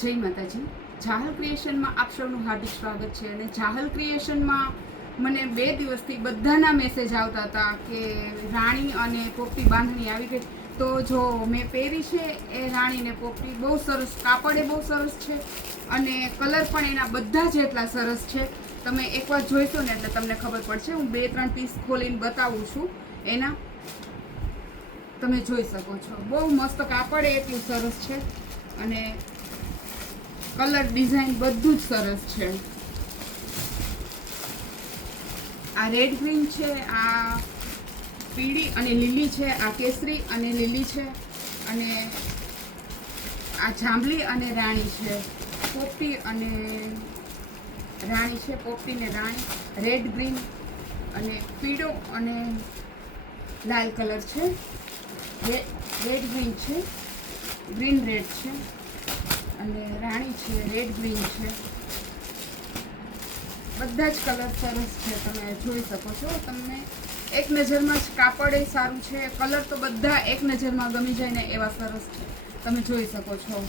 જય માતાજી. ચાહલ ક્રિએશનમાં આપ સૌનું હાર્દિક સ્વાગત છે. અને ચાહલ ક્રિએશનમાં મને 2 દિવસથી બધાના મેસેજ આવતા હતા કે રાણી અને પોપટી બાંધણી આવી ગઈ. તો જો મેં પહેરી છે એ રાણી ને પોપટી, બહુ સરસ, કાપડ એ બહુ સરસ છે અને કલર પણ એના બધા જ એટલા સરસ છે. તમે એકવાર જોઈશો ને એટલે તમને ખબર પડશે. હું 2-3 પીસ ખોલીને બતાવું છું એના, તમે જોઈ શકો છો. બહુ મસ્ત કાપડ એટલું સરસ છે અને કલર ડિઝાઇન બધું જ સરસ છે. આ રેડ ગ્રીન છે, આ પીળી અને લીલી છે, આ કેસરી અને લીલી છે, અને આ જાંબલી અને રાણી છે. પોપટી અને રાણી છે, પોપટી ને રાણી. રેડ ગ્રીન અને પીળો અને લાલ કલર છે. રેડ ગ્રીન છે, ગ્રીન રેડ છે અને રાણી છે, રેડ ગ્રીન છે. બધા જ કલર સરસ છે, તમે જોઈ શકો છો. તમને એક નજરમાં જ કાપડ એ સારું છે, કલર તો બધા એક નજરમાં ગમી જાય ને એવા સરસ છે, તમે જોઈ શકો છો.